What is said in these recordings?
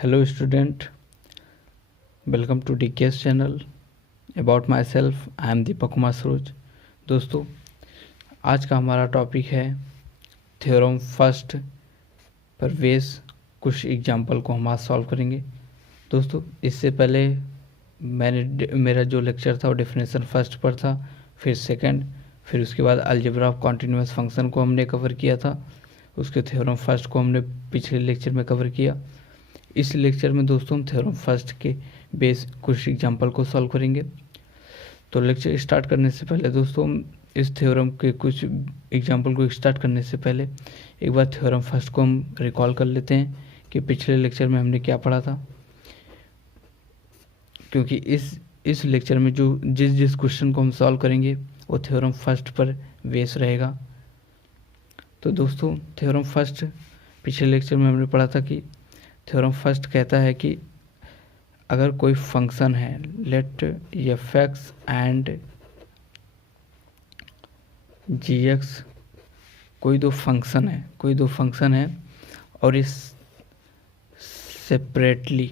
Hello student, welcome to DKS channel. About myself, I am Deepak Kumar Saroj. दोस्तों, आज का हमारा टॉपिक है थ्योरम फर्स्ट पर बेस कुछ एग्जाम्पल को हम आज सॉल्व करेंगे। दोस्तों, इससे पहले मेरा जो लेक्चर था वो डेफिनेशन फर्स्ट पर था, फिर सेकंड, फिर उसके बाद अलजेब्रा ऑफ कॉन्टिन्यूअस फंक्शन को हमने कवर किया था। उसके थ्योरम फर्स्ट को हमने पिछले लेक्चर में कवर किया। इस लेक्चर में दोस्तों हम थ्योरम फर्स्ट के बेस कुछ एग्जांपल को सॉल्व करेंगे। तो लेक्चर स्टार्ट करने से पहले दोस्तों इस थ्योरम के कुछ एग्जांपल को स्टार्ट करने से पहले एक बार थ्योरम फर्स्ट को हम रिकॉल कर लेते हैं कि पिछले लेक्चर में हमने क्या पढ़ा था, क्योंकि इस लेक्चर में जो जिस क्वेश्चन को हम सॉल्व करेंगे वो थ्योरम फर्स्ट पर बेस रहेगा। तो दोस्तों, थ्योरम फर्स्ट पिछले लेक्चर में हमने पढ़ा था कि थ्योरम फर्स्ट कहता है कि अगर कोई फंक्शन है, let F X and G X, कोई दो फंक्शन है और इस सेपरेटली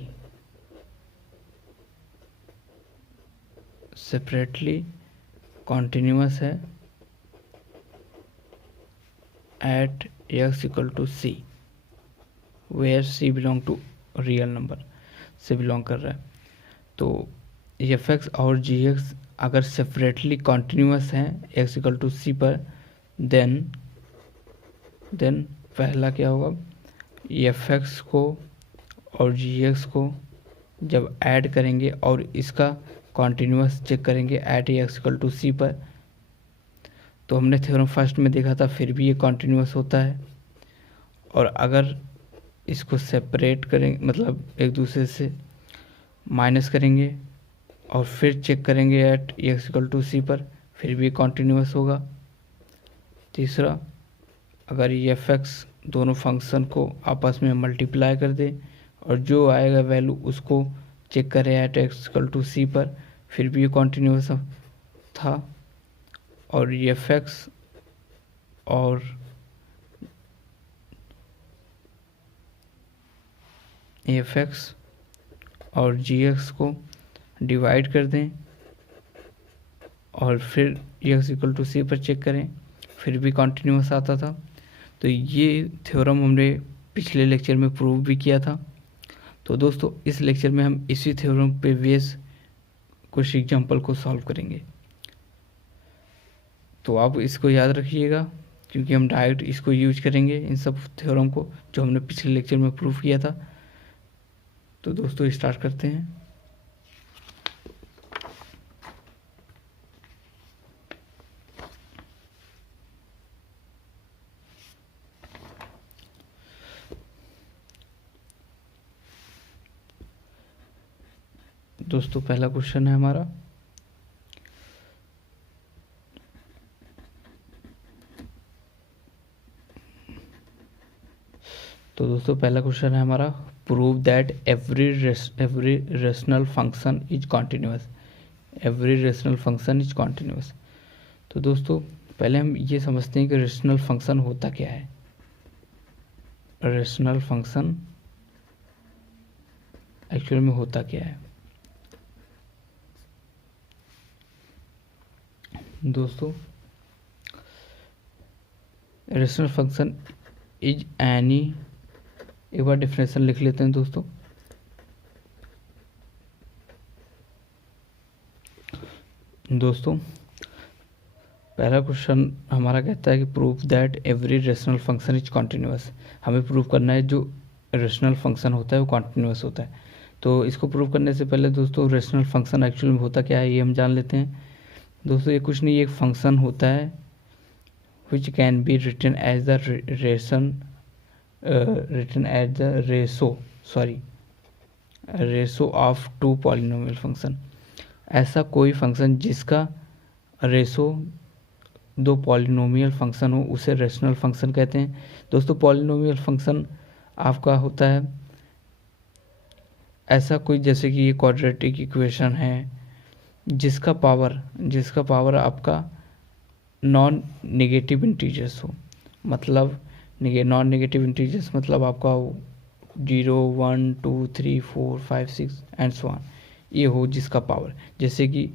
कॉन्टिन्यूअस है at X equal to C, where C belong to real number से बिलोंग कर रहा है। तो एफ एक्स और जी एक्स अगर सेपरेटली कॉन्टिन्यूअस हैं एक्स इक्वल टू सी पर, देन पहला क्या होगा, एफ एक्स को और जी एक्स को जब ऐड करेंगे और इसका कॉन्टिन्यूअस चेक करेंगे eight X equal to C पर, तो हमने थ्योरम फर्स्ट में देखा था फिर भी ये कॉन्टिन्यूअस होता है। और अगर इसको सेपरेट करेंगे, मतलब एक दूसरे से माइनस करेंगे और फिर चेक करेंगे eight X equal to C पर, फिर भी कॉन्टिन्यूअस होगा। तीसरा, अगर एफ एक्स दोनों फंक्शन को आपस में मल्टीप्लाई कर दे और जो आएगा वैल्यू उसको चेक करें eight X equal to C पर, फिर भी ये कॉन्टिन्यूअस था। और एफ एक्स और जी एक्स को डिवाइड कर दें और फिर एक्स इक्वल टू सी पर चेक करें, फिर भी कॉन्टिन्यूअस आता था। तो ये थ्योरम हमने पिछले लेक्चर में प्रूव भी किया था। तो दोस्तों, इस लेक्चर में हम इसी थ्योरम पे बेस कुछ एग्जांपल को सॉल्व करेंगे। तो आप इसको याद रखिएगा, क्योंकि हम डायरेक्ट इसको यूज करेंगे इन सब थ्योरम को जो हमने पिछले लेक्चर में प्रूव किया था। तो दोस्तों, स्टार्ट करते हैं। दोस्तों, पहला क्वेश्चन है हमारा, prove that every rational function is continuous. तो दोस्तों, पहले हम ये समझते हैं कि रेशनल फंक्शन होता क्या है। रेशनल फंक्शन एक्चुअल में होता क्या है। दोस्तों, रेशनल फंक्शन इज एनी, एक बार डिफिनेशन लिख लेते हैं दोस्तों। पहला क्वेश्चन हमारा कहता है कि prove that every rational function is continuous. हमें प्रूव करना है जो रेशनल फंक्शन होता है वो कॉन्टिन्यूअस होता है। तो इसको प्रूव करने से पहले दोस्तों रेशनल फंक्शन एक्चुअल में होता क्या है ये हम जान लेते हैं। दोस्तों, ये कुछ नहीं, एक फंक्शन होता है which can be written as the ratio of two polynomial function. ऐसा कोई फंक्शन जिसका रेशो दो पॉलिनोमियल फंक्शन हो उसे रेशनल फंक्शन कहते हैं। दोस्तों, पॉलिनोमियल फंक्शन आपका होता है ऐसा कोई, जैसे कि ये क्वाड्रेटिक इक्वेशन है जिसका पावर आपका नॉन नेगेटिव इंटीजर्स हो। मतलब नॉन नेगेटिव इंटीजर्स मतलब आपका 0 1 2 3 4 5 6 एंड सो ऑन, ये हो जिसका पावर, जैसे कि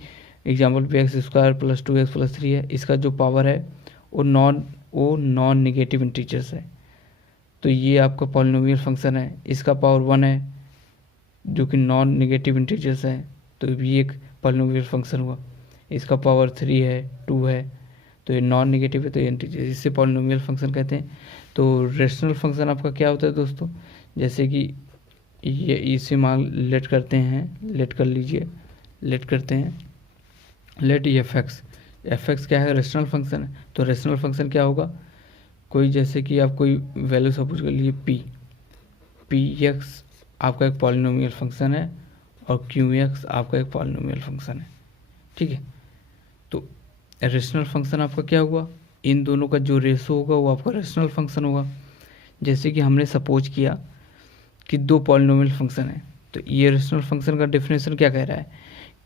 एग्जाम्पल पे x square plus 2x plus 3 है, इसका जो पावर है वो नॉन निगेटिव इंटीजर्स है, तो ये आपका पॉलिनोमियल फंक्शन है, इसका पावर 1 है जो कि नॉन निगेटिव इंटीजर्स है, तो ये एक पॉलिनोमियल फंक्शन हुआ। इसका पावर 3 है, 2 है, तो ये नॉन निगेटिव है, तो ये इंटीजर, इससे पॉलिनोमियल फंक्शन कहते हैं। तो रेशनल फंक्शन आपका क्या होता है दोस्तों, जैसे कि ये इसे मान लेट करते हैं, लेट कर लीजिए, लेट करते हैं, लेट एफ एक्स क्या है, रेशनल फंक्शन है। तो रेशनल फंक्शन क्या होगा, कोई जैसे कि आप कोई वैल्यू सपोज कर लीजिए पी एक्स आपका एक पॉलिनोमियल फंक्शन है और क्यू एक्स आपका एक पॉलिनोमियल फंक्शन है, ठीक है। तो रेशनल फंक्शन आपका क्या हुआ, इन दोनों का जो रेशो होगा वो आपका रेशनल फंक्शन होगा। जैसे कि हमने सपोज किया कि दो पॉलिनोमियल फंक्शन है, तो ये रेशनल फंक्शन का डेफिनेशन क्या कह रहा है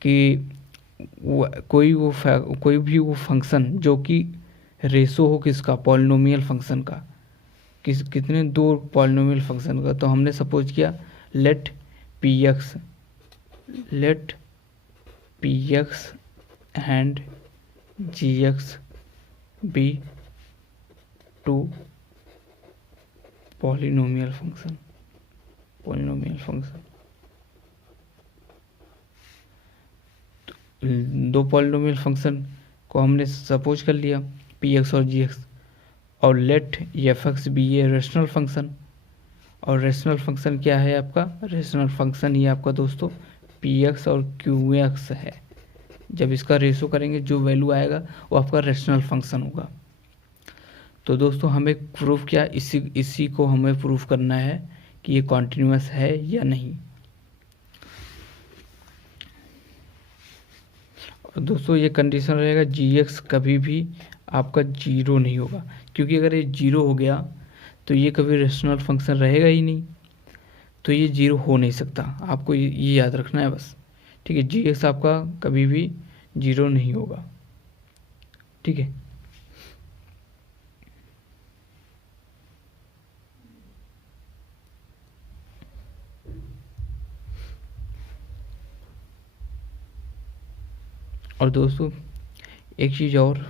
कि कोई भी वो फंक्शन जो कि रेशो हो किसका, पॉलिनोमियल फंक्शन का, कितने दो पॉलिनोमियल फंक्शन का। तो हमने सपोज किया let P X and G X be two polynomial function, दो पॉलिनोमियल फंक्शन को हमने सपोज कर लिया पी एक्स और जी एक्स, और let F X be a rational function, और रेशनल फंक्शन क्या है आपका, रेशनल फंक्शन ये आपका दोस्तों पी एक्स और क्यू एक्स है। जब इसका रेशो करेंगे जो वैल्यू आएगा वो आपका रेशनल फंक्शन होगा। तो दोस्तों हमें प्रूफ क्या, इसी को हमें प्रूफ करना है कि ये कॉन्टिन्यूअस है या नहीं। और दोस्तों ये कंडीशन रहेगा जी एक्स कभी भी आपका जीरो नहीं होगा, क्योंकि अगर ये जीरो हो गया तो ये कभी रेशनल फंक्शन रहेगा ही नहीं, तो ये जीरो हो नहीं सकता। आपको ये याद रखना है बस, ठीक है। जी एक्स आपका कभी भी जीरो नहीं होगा, ठीक है। और दोस्तों एक चीज़ और,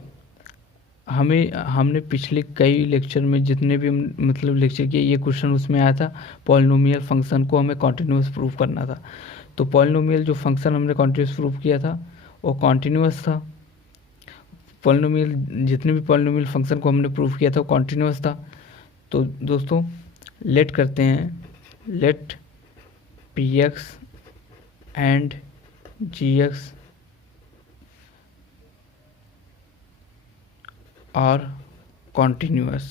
हमने पिछले कई लेक्चर में जितने भी मतलब लेक्चर किए, ये क्वेश्चन उसमें आया था, पॉलिनोमियल फंक्शन को हमें कॉन्टिन्यूस प्रूफ करना था। तो पॉलिनोमियल जो फंक्शन हमने कॉन्टिन्यूस प्रूफ किया था वो कॉन्टिन्यूस था, पॉलिनोमियल जितने भी पॉलिनोमियल फंक्शन को हमने प्रूफ किया था वो कॉन्टिन्यूस था। तो दोस्तों लेट करते हैं, let P X and G X और continuous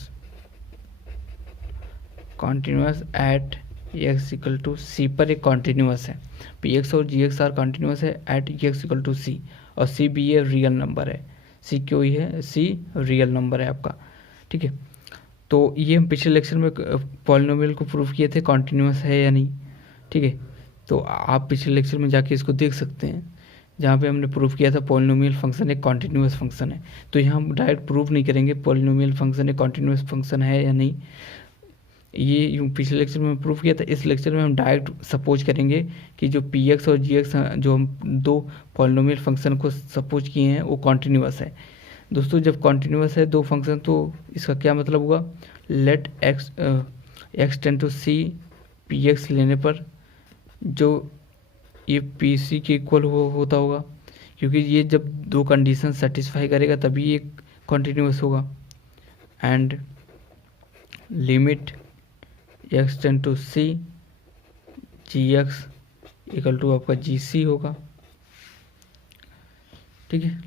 at X equal to C पर एक कॉन्टीन्यूस है, पी एक्स और जी एक्स आर कॉन्टीन्यूस है at X equal to C, और सी भी ये रियल नंबर है, सी क्यों ही है, सी रियल नंबर है आपका, ठीक है। तो ये हम पिछले लेक्चर में पॉलिनोमियल को प्रूफ किए थे कॉन्टीन्यूस है या नहीं, ठीक है। तो आप पिछले लेक्चर में जाके इसको देख सकते हैं, जहाँ पे हमने प्रूफ किया था पॉलिनोमियल फंक्शन एक कॉन्टिन्यूस फंक्शन है। तो यहाँ हम डायरेक्ट प्रूफ नहीं करेंगे पॉलिनोमियल फंक्शन एक कॉन्टिन्यूस फंक्शन है या नहीं, ये पिछले लेक्चर में प्रूफ किया था। इस लेक्चर में हम डायरेक्ट सपोज करेंगे कि जो पी एक्स और जी एक्स जो हम दो पॉलिनोमियल फंक्शन को सपोज किए हैं वो कॉन्टिन्यूस है। दोस्तों जब कॉन्टिन्यूस है दो फंक्शन, तो इसका क्या मतलब हुआ, let X tend to C P X लेने पर जो ये पी सी के इक्वल होता होगा, क्योंकि ये जब दो कंडीशन सेटिस्फाई करेगा तभी ये कॉन्टिन्यूस होगा। And limit X tend to C G X equal to आपका जी सी होगा, ठीक है।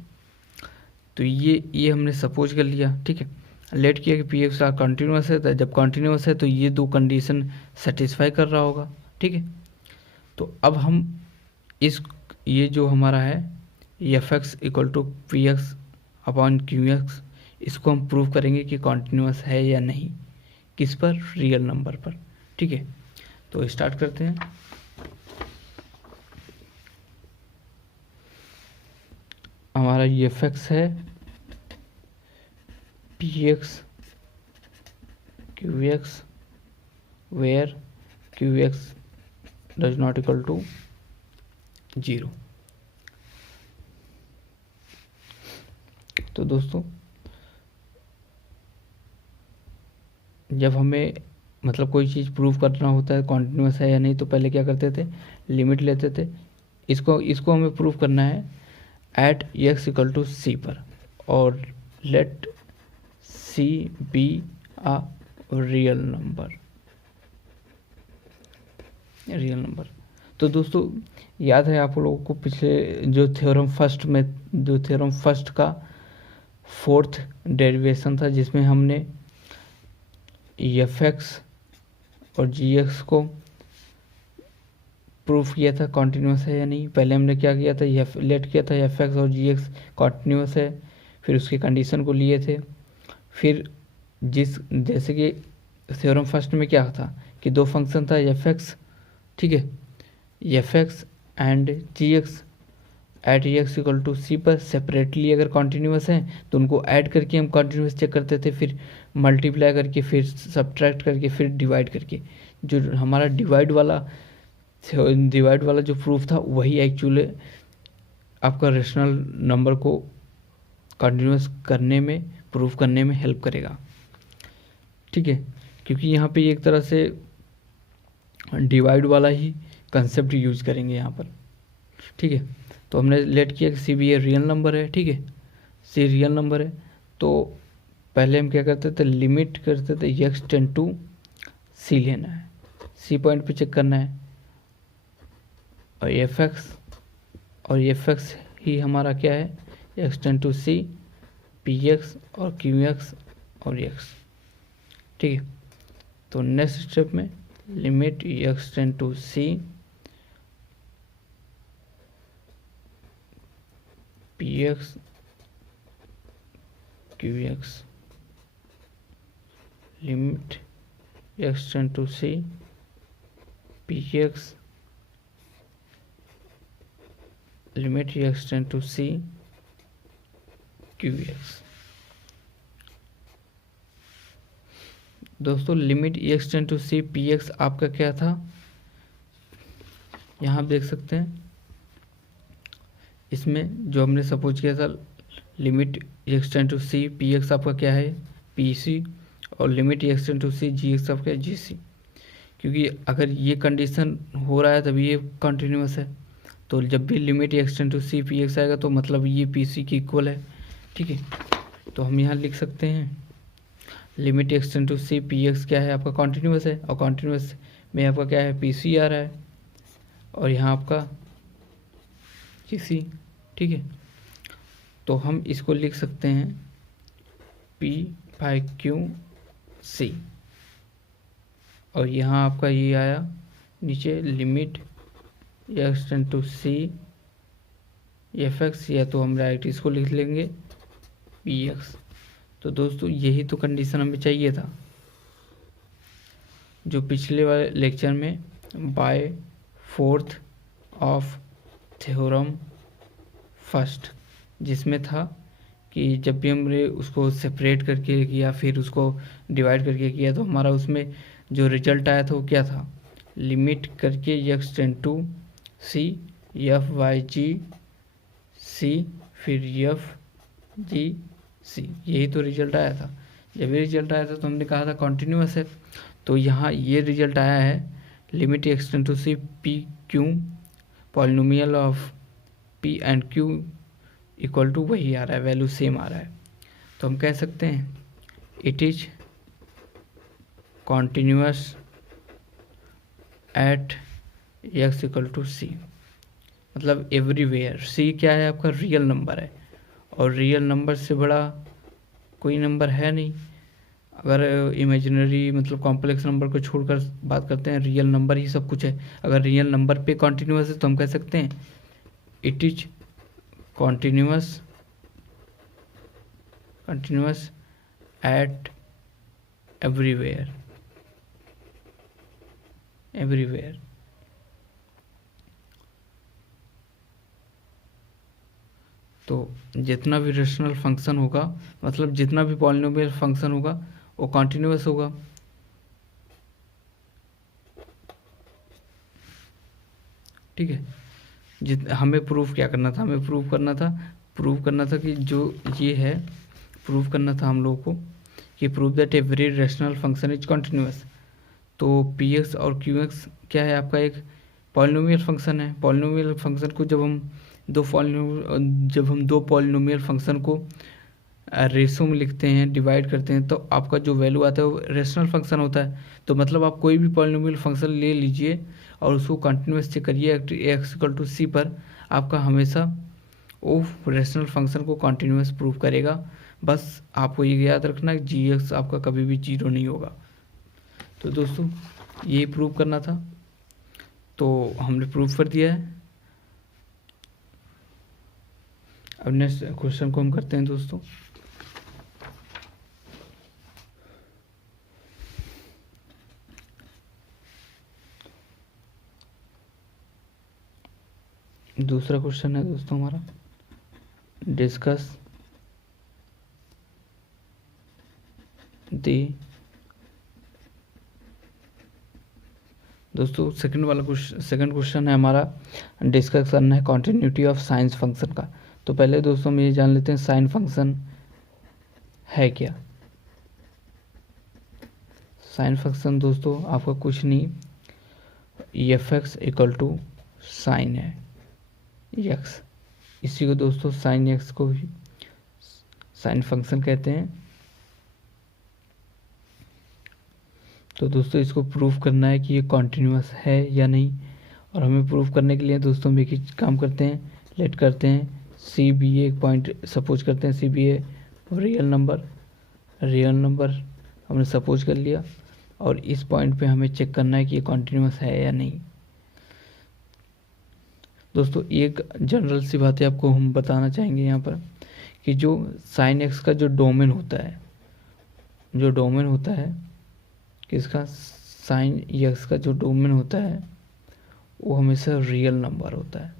तो ये हमने सपोज कर लिया, ठीक है। लेट किया कि पी एक्स का कॉन्टिन्यूस है, तो जब कॉन्टिन्यूस है तो ये दो कंडीशन सेटिस्फाई कर रहा होगा, ठीक है। तो अब हम ये जो हमारा है F X equal to P X upon Q X, इसको हम प्रूव करेंगे कि कॉन्टिन्यूस है या नहीं, किस पर, रियल नंबर पर, ठीक है। तो स्टार्ट करते हैं। हमारा एफ एक्स है P X Q X where Q X does not equal to 0। तो दोस्तों जब हमें मतलब कोई चीज़ प्रूव करना होता है कॉन्टिन्यूस है या नहीं, तो पहले क्या करते थे, लिमिट लेते थे। इसको हमें प्रूव करना है at X equal to C पर, और let C be a real number. तो दोस्तों याद है आप लोगों को पिछले जो थ्योरम फर्स्ट का फोर्थ डेरिवेशन था, जिसमें हमने एफ एक्स और जी एक्स को प्रूफ किया था कॉन्टिन्यूस है या नहीं। पहले हमने क्या किया था, लेट किया था एफ एक्स और जी एक्स कॉन्टिन्यूस है, फिर उसकी कंडीशन को लिए थे। फिर जैसे कि थ्योरम फर्स्ट में क्या था कि दो फंक्शन था एफ एक्स, ठीक है, F X and G X at X equal to C पर सेपरेटली अगर कॉन्टिन्यूस हैं तो उनको ऐड करके हम कॉन्टिन्यूस चेक करते थे, फिर मल्टीप्लाई करके, फिर सब्ट्रैक्ट करके, फिर डिवाइड करके। जो हमारा डिवाइड वाला जो प्रूफ था वही एक्चुअली आपका रेशनल नंबर को कॉन्टिन्यूस करने में, प्रूफ करने में हेल्प करेगा, ठीक है। क्योंकि यहाँ पे एक तरह से डिवाइड वाला ही कंसेप्ट यूज करेंगे यहाँ पर, ठीक है। तो हमने लेट किया कि सी भी रियल नंबर है, ठीक है, सी रियल नंबर है। तो पहले हम क्या करते थे, लिमिट करते थे एक्स टेंड टू सी लेना है, सी पॉइंट पे चेक करना है, और एफ एक्स ही हमारा क्या है, X tend to C, P X और क्यू एक्स और एक्स, ठीक है। तो नेक्स्ट स्टेप में limit X tend to C P X Q X, limit X tend to C P X, limit X tend to C Q X. दोस्तों limit X tend to C P X आपका क्या था, यहाँ आप देख सकते हैं, इसमें जो हमने सपोज किया था limit X tend to C P X आपका क्या है, पी सी, और limit X tend to C G X आपका जी सी। क्योंकि अगर ये कंडीशन हो रहा है तभी ये कंटिन्यूस है, तो जब भी limit X tend to C P X आएगा तो मतलब ये पी सी की इक्वल है, ठीक है। तो हम यहाँ लिख सकते हैं limit X tend to C P X क्या है, आपका कॉन्टिन्यूस है, और कॉन्टिन्यूस में आपका क्या है, पी सी आ रहा है, और यहाँ आपका जी सी, ठीक है। तो हम इसको लिख सकते हैं पी बाई क्यू सी, और यहाँ आपका ये आया नीचे limit X tend to C F X, या तो हम डायरेक्ट इसको लिख लेंगे पी एक्स। तो दोस्तों यही तो कंडीशन हमें चाहिए था, जो पिछले वाले लेक्चर में by fourth of theorem first, जिसमें था कि जब भी हमने उसको सेपरेट करके किया फिर उसको डिवाइड करके किया तो हमारा उसमें जो रिजल्ट आया था वो क्या था, लिमिट करके X tend to C F Y G C फिर एफ जी सी, यही तो रिजल्ट आया था। जब ये रिजल्ट आया था तो हमने कहा था कॉन्टिन्यूस है, तो यहाँ ये रिजल्ट आया है limit X tend to C P Q polynomial of P and Q equal to वही आ रहा है, वैल्यू सेम आ रहा है। तो हम कह सकते हैं it is continuous at X equal to C, मतलब एवरीवेयर। सी क्या है, आपका रियल नंबर है, और रियल नंबर से बड़ा कोई नंबर है नहीं। अगर इमेजिनरी मतलब कॉम्प्लेक्स नंबर को छोड़कर बात करते हैं, रियल नंबर ही सब कुछ है। अगर रियल नंबर पे कॉन्टिन्यूस है तो हम कह सकते हैं it is continuous eight everywhere. तो जितना भी रेशनल फंक्शन होगा, मतलब जितना भी पॉलिनोमियल फंक्शन होगा वो कॉन्टिन्यूस होगा। ठीक है। हमें प्रूफ क्या करना था, हमें प्रूफ करना था कि जो ये है, प्रूफ करना था हम लोगों को कि proof that every rational function is continuous. तो पी एक्स और क्यू एक्स क्या है, आपका एक पॉलिनोमियल फंक्शन है। पॉलिनोमियल फंक्शन को जब हम दो पॉलिनोमियल फंक्शन को रेशो में लिखते हैं, डिवाइड करते हैं, तो आपका जो वैल्यू आता है वो रेशनल फंक्शन होता है। तो मतलब आप कोई भी पॉलिनोमियल फंक्शन ले लीजिए और उसको कंटिन्यूस चेक करिए एक्स इक्वल टू सी पर, आपका हमेशा वो रेशनल फंक्शन को कंटिन्यूस प्रूव करेगा। बस आपको ये याद रखना है जी एक्स आपका कभी भी जीरो नहीं होगा। तो दोस्तों ये प्रूव करना था, तो हमने प्रूव कर दिया है। अब नेक्स्ट क्वेश्चन को हम करते हैं दोस्तों। दूसरा क्वेश्चन है दोस्तों हमारा, डिस्कस दी, दोस्तों सेकंड क्वेश्चन है हमारा, डिस्कस करना है कॉन्टिन्यूटी ऑफ साइंस फंक्शन का। तो पहले दोस्तों हम ये जान लेते हैं साइन फंक्शन है क्या। साइन फंक्शन दोस्तों आपका कुछ नहीं, F X equal to sine है एक्स, इसी को दोस्तों साइन एक्स को ही साइन फंक्शन कहते हैं। तो दोस्तों इसको प्रूफ करना है कि ये कॉन्टिन्यूस है या नहीं, और हमें प्रूफ करने के लिए दोस्तों हम एक ही काम करते हैं, लेट करते हैं सी बी ए एक पॉइंट सपोज करते हैं, C be a real number हमने सपोज कर लिया, और इस पॉइंट पे हमें चेक करना है कि ये कॉन्टिन्यूस है या नहीं। दोस्तों एक जनरल सी बातें आपको हम बताना चाहेंगे यहाँ पर कि जो साइन एक्स का जो डोमेन होता है किसका, साइन एक्स का जो डोमेन होता है वो हमेशा रियल नंबर होता है।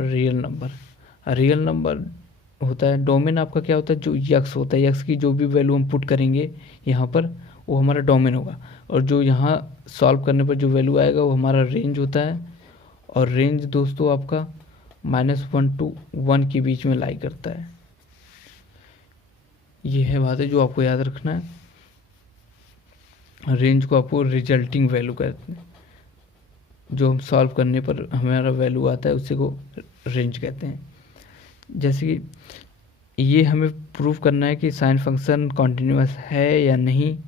रियल नंबर होता है। डोमेन आपका क्या होता है, जो यक्स होता है, यक्स की जो भी वैल्यू हम पुट करेंगे यहाँ पर वो हमारा डोमेन होगा, और जो यहाँ सॉल्व करने पर जो वैल्यू आएगा वो हमारा रेंज होता है। और रेंज दोस्तों आपका -1 to 1 के बीच में लाई करता है। ये है बात है जो आपको याद रखना है। रेंज को आपको रिजल्टिंग वैल्यू कहते हैं, जो हम सॉल्व करने पर हमारा वैल्यू आता है उसी को रेंज कहते हैं। जैसे कि ये हमें प्रूव करना है कि साइन फंक्शन कॉन्टिन्यूस है या नहीं।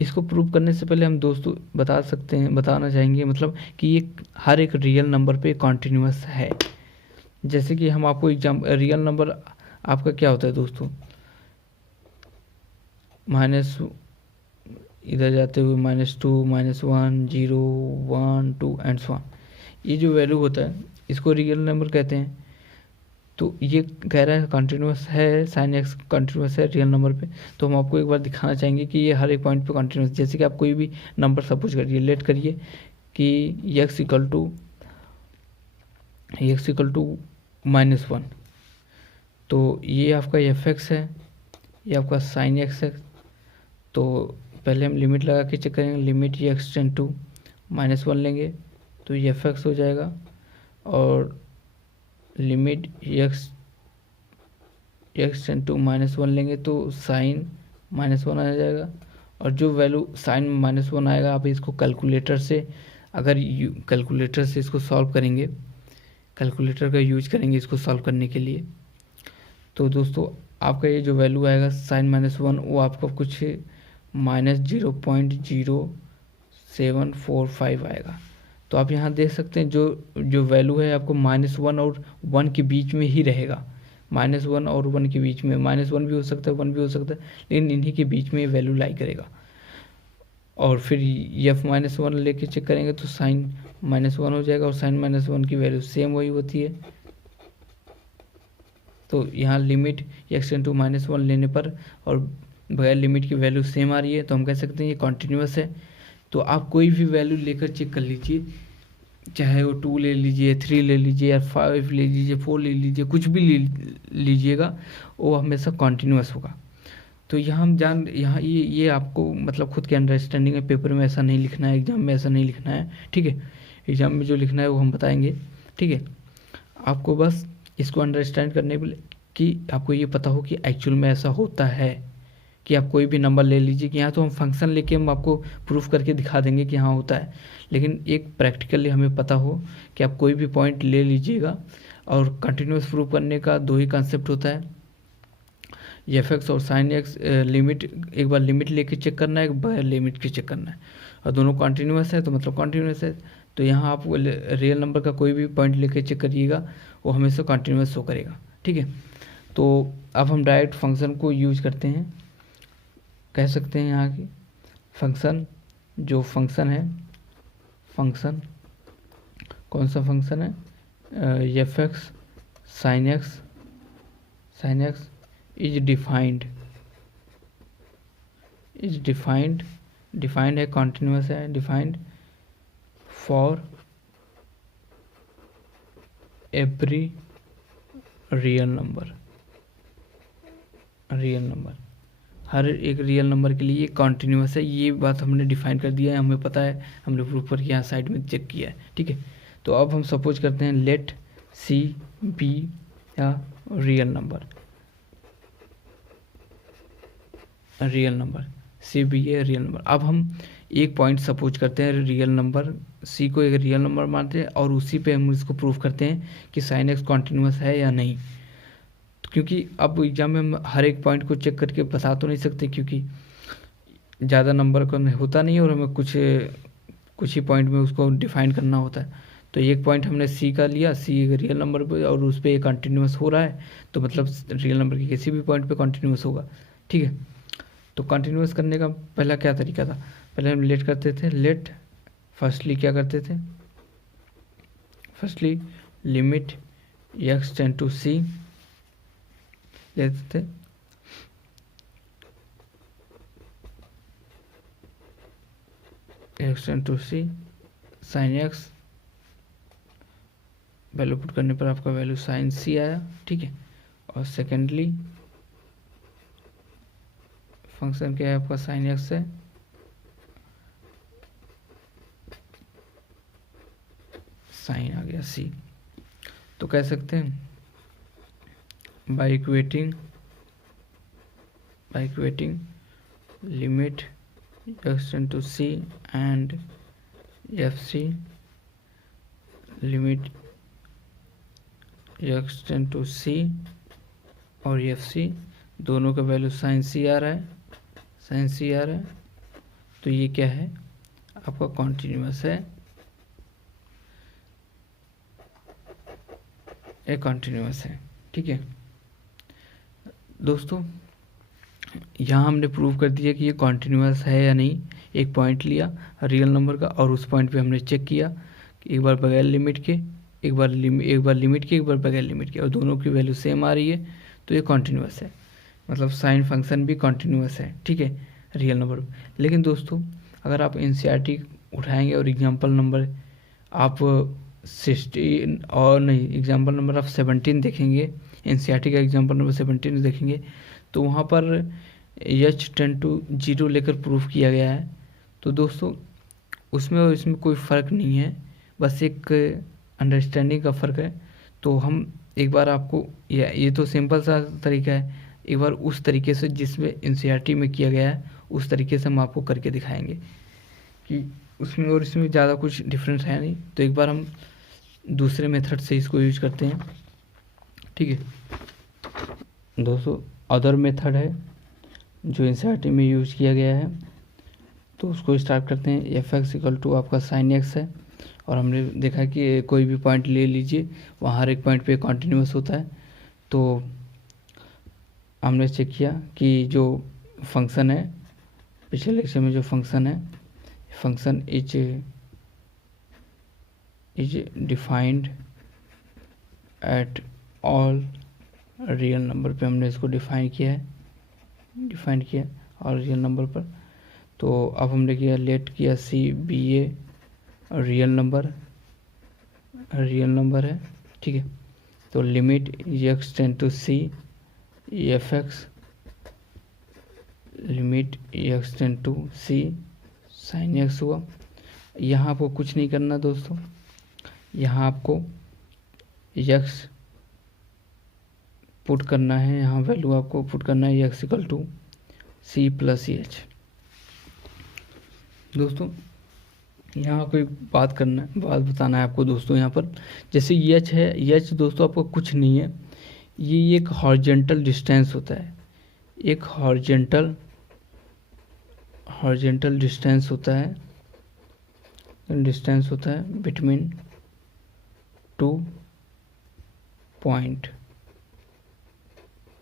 इसको प्रूव करने से पहले हम दोस्तों बताना चाहेंगे मतलब कि ये हर एक रियल नंबर पे कॉन्टिन्यूस है। जैसे कि हम आपको रियल नंबर आपका क्या होता है दोस्तों, माइनस इधर जाते हुए -2 -1 0 1 2 एंड सो ऑन, ये जो वैल्यू होता है इसको रियल नंबर कहते हैं। तो ये कह रहा है कंटिन्यूस है, साइन एक्स कंटिन्यूस है रियल नंबर पे। तो हम आपको एक बार दिखाना चाहेंगे कि ये हर एक पॉइंट पे कंटिन्यूस, जैसे कि आप कोई भी नंबर सपोज करिए, लेट करिए कि x इक्वल टू -1, तो ये आपका एफ एक्स है, ये आपका साइन एक्स है। तो पहले हम लिमिट लगा के चेक करेंगे, लिमिट x टेंड टू -1 लेंगे तो ये एफ एक्स हो जाएगा, और लिमिट x टेंड टू -1 लेंगे तो साइन -1 आ जाएगा। और जो वैल्यू साइन -1 आएगा, आप इसको कैलकुलेटर से कैलकुलेटर से इसको सॉल्व करेंगे, कैलकुलेटर का यूज करेंगे इसको सॉल्व करने के लिए, तो दोस्तों आपका ये जो वैल्यू आएगा साइन -1 वो आपको कुछ -0.0745 आएगा। तो आप यहाँ देख सकते हैं जो वैल्यू है आपको -1 और 1 के बीच में ही रहेगा, -1 और 1 के बीच में, -1 भी हो सकता है 1 भी हो सकता है, लेकिन इन्हीं के बीच में वैल्यू लाई करेगा। और फिर f -1 लेके चेक करेंगे तो साइन -1 हो जाएगा, और साइन -1 की वैल्यू सेम वही होती है। तो यहाँ लिमिट x टेंड टू -1 लेने पर और बगैर लिमिट की वैल्यू सेम आ रही है, तो हम कह सकते हैं ये कॉन्टिन्यूस है। तो आप कोई भी वैल्यू लेकर चेक कर लीजिए, चाहे वो 2 ले लीजिए, 3 ले लीजिए, या 5 ले लीजिए, 4 ले लीजिए, कुछ भी लीजिएगा वो हमेशा कॉन्टिन्यूस होगा। तो यहाँ ये आपको मतलब खुद के अंडरस्टैंडिंग है, पेपर में ऐसा नहीं लिखना है, एग्ज़ाम में ऐसा नहीं लिखना है, ठीक है। एग्ज़ाम में जो लिखना है वो हम बताएंगे, ठीक है। आपको बस इसको अंडरस्टैंड करने के लिए कि आपको ये पता हो कि एक्चुअल में ऐसा होता है, कि आप कोई भी नंबर ले लीजिए कि यहाँ तो हम फंक्शन लेके हम आपको प्रूफ करके दिखा देंगे कि हाँ होता है, लेकिन एक प्रैक्टिकली हमें पता हो कि आप कोई भी पॉइंट ले लीजिएगा। और कंटिन्यूस प्रूफ करने का दो ही कंसेप्ट होता है, एफ एक्स और साइन एक्स। लिमिट, एक बार लिमिट लेके चेक करना है, एक बार लिमिट के चेक करना है, और दोनों कॉन्टीन्यूस है तो मतलब कॉन्टीन्यूस है। तो यहाँ आप रियल नंबर का कोई भी पॉइंट लेके चेक करिएगा, वो हमेशा कॉन्टीन्यूस शो करेगा, ठीक है। तो अब हम डायरेक्ट फंक्शन को यूज करते हैं, कह सकते हैं यहाँ की फंक्शन, जो फंक्शन है, फंक्शन कौन सा फंक्शन है, F X sine X is defined defined है, कॉन्टिन्यूस है, defined for every real number हर एक रियल नंबर के लिए कॉन्टिन्यूस है। ये बात हमने डिफाइन कर दिया है, हमें पता है, हमने प्रूफ पर यहाँ साइड में चेक किया है, ठीक है। तो अब हम सपोज करते हैं लेट सी बी या real number C be a real number. अब हम एक पॉइंट सपोज करते हैं रियल नंबर सी को एक रियल नंबर मानते हैं, और उसी पे हम इसको प्रूफ करते हैं कि साइन एक्स कॉन्टिन्यूस है या नहीं। क्योंकि अब एग्जाम में हम हर एक पॉइंट को चेक करके बता तो नहीं सकते, क्योंकि ज़्यादा नंबर का होता नहीं है और हमें कुछ ही पॉइंट में उसको डिफाइन करना होता है। तो एक पॉइंट हमने सी का लिया, सी एक रियल नंबर पे, और उस पर एक कंटिन्यूस हो रहा है, तो मतलब रियल नंबर के किसी भी पॉइंट पे कंटिन्यूस होगा, ठीक है। तो कंटिन्यूस करने का पहला क्या तरीका था, पहले हम लेट करते थे, लेट फर्स्टली क्या करते थे, firstly limit X tend to C लेते थे, X tend to C sine X, value put करने पर आपका वैल्यू साइन सी आया, ठीक है। और सेकेंडली फंक्शन क्या है आपका, साइन एक्स है, साइन आ गया सी। तो कह सकते हैं by equating limit X tend to C and F C, limit X tend to C और एफ सी, दोनों का वैल्यू साइन सी आ रहा है, तो ये क्या है आपका कॉन्टिन्यूस है, ये कॉन्टिन्यूस है, ठीक है। दोस्तों यहाँ हमने प्रूव कर दिया कि ये कॉन्टिन्यूस है या नहीं। एक पॉइंट लिया रियल नंबर का, और उस पॉइंट पे हमने चेक किया, एक बार बगैर लिमिट के, एक बार लिमिट के, एक बार बगैर लिमिट के, और दोनों की वैल्यू सेम आ रही है, तो ये कॉन्टिन्यूस है, मतलब साइन फंक्शन भी कॉन्टिन्यूस है, ठीक है, रियल नंबर। लेकिन दोस्तों अगर आप एनसीईआरटी उठाएंगे और एग्जाम्पल नंबर आप 16 और नहीं, एग्जाम्पल नंबर आप 17 देखेंगे, एनसीईआरटी का एग्जाम्पल नंबर 17 देखेंगे, तो वहाँ पर एच टेंड टू जीरो लेकर प्रूफ किया गया है। तो दोस्तों उसमें और इसमें कोई फ़र्क नहीं है, बस एक अंडरस्टैंडिंग का फ़र्क है। तो हम एक बार आपको ये तो सिंपल सा तरीका है, एक बार उस तरीके से जिसमें एनसीईआरटी में किया गया है उस तरीके से हम आपको करके दिखाएंगे कि उसमें और इसमें ज़्यादा कुछ डिफरेंस है नहीं। तो एक बार हम दूसरे मेथड से इसको यूज करते हैं, ठीक है। दोस्तों अदर मेथड है जो एनसीईआरटी में यूज किया गया है, तो उसको स्टार्ट करते हैं। एफ एक्स इक्वल टू आपका साइन एक्स है, और हमने देखा कि कोई भी पॉइंट ले लीजिए, वहाँ हर एक पॉइंट पे कॉन्टिन्यूस होता है। तो हमने चेक किया कि जो फंक्शन है, पिछले लेक्चर में जो फंक्शन है, function is defined at all real number पे हमने इसको डिफाइन किया और रियल नंबर पर। तो अब हमने किया लेट किया C be a real number है, ठीक है। तो limit X tend to C F X limit X tend to C sine X हुआ। यहाँ आपको कुछ नहीं करना दोस्तों, यहाँ आपको एक्स पुट करना है, यहाँ वैल्यू आपको पुट करना है X equal to C plus H. दोस्तों यहाँ कोई बात बताना है आपको दोस्तों। यहाँ पर जैसे एच है, एच दोस्तों आपको कुछ नहीं है, ये एक हॉरिजेंटल डिस्टेंस होता है, एक हॉरिजेंटल डिस्टेंस होता है between two point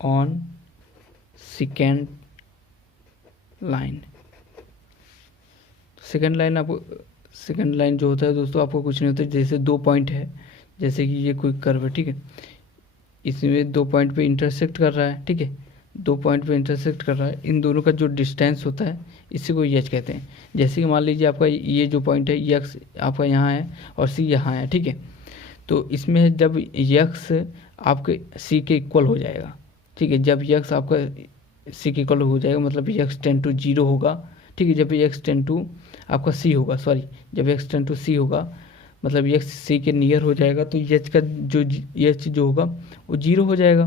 on second line. Second line जो होता है दोस्तों आपको कुछ नहीं होता, जैसे दो पॉइंट है, जैसे कि ये कोई कर्व है, ठीक है, इसमें दो पॉइंट पे इंटरसेक्ट कर रहा है, ठीक है, दो पॉइंट पे इंटरसेक्ट कर रहा है, इन दोनों का जो डिस्टेंस होता है इसी को एच कहते हैं। जैसे कि मान लीजिए आपका ये जो पॉइंट है एक्स आपका यहाँ है और सी यहाँ है, ठीक है, तो इसमें जब एक्स आपके सी के इक्वल हो जाएगा, ठीक है, जब एक्स आपका सी के इक्वल हो जाएगा मतलब एक्स टेंड टू जीरो होगा, ठीक है, जब एक्स टेंड टू आपका सी होगा, सॉरी, जब एक्स टेंड टू सी होगा मतलब एक्स सी के नियर हो जाएगा, तो एच का जो एच जो होगा वो जीरो हो जाएगा।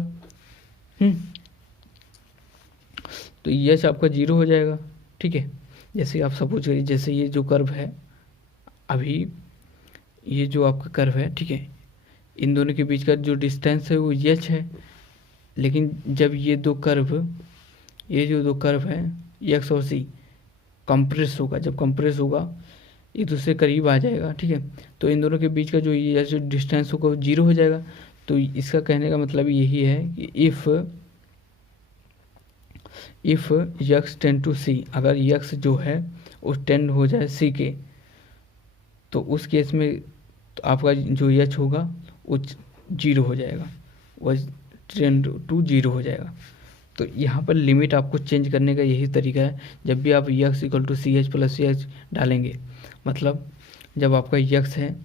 तो एच आपका जीरो हो जाएगा, ठीक है। जैसे आप सपोज करिए, जैसे ये जो कर्व है, अभी ये जो आपका कर्व है, ठीक है, इन दोनों के बीच का जो डिस्टेंस है वो एच है, लेकिन जब ये जो दो कर्व है एक्स और सी कंप्रेस होगा, जब कंप्रेस होगा एक दूसरे करीब आ जाएगा, ठीक है, तो इन दोनों के बीच का जो ये जो डिस्टेंस होगा वो जीरो हो जाएगा। तो इसका कहने का मतलब यही है कि इफ़ एक्स टेंड टू सी, अगर एक्स जो है वो टेंड हो जाए सी के, तो उस केस में तो आपका जो एच होगा वो जीरो हो जाएगा, वो टेंड टू जीरो हो जाएगा। तो यहाँ पर लिमिट आपको चेंज करने का यही तरीका है, जब भी आप X equal to C H plus C H डालेंगे, मतलब जब आपका एक्स है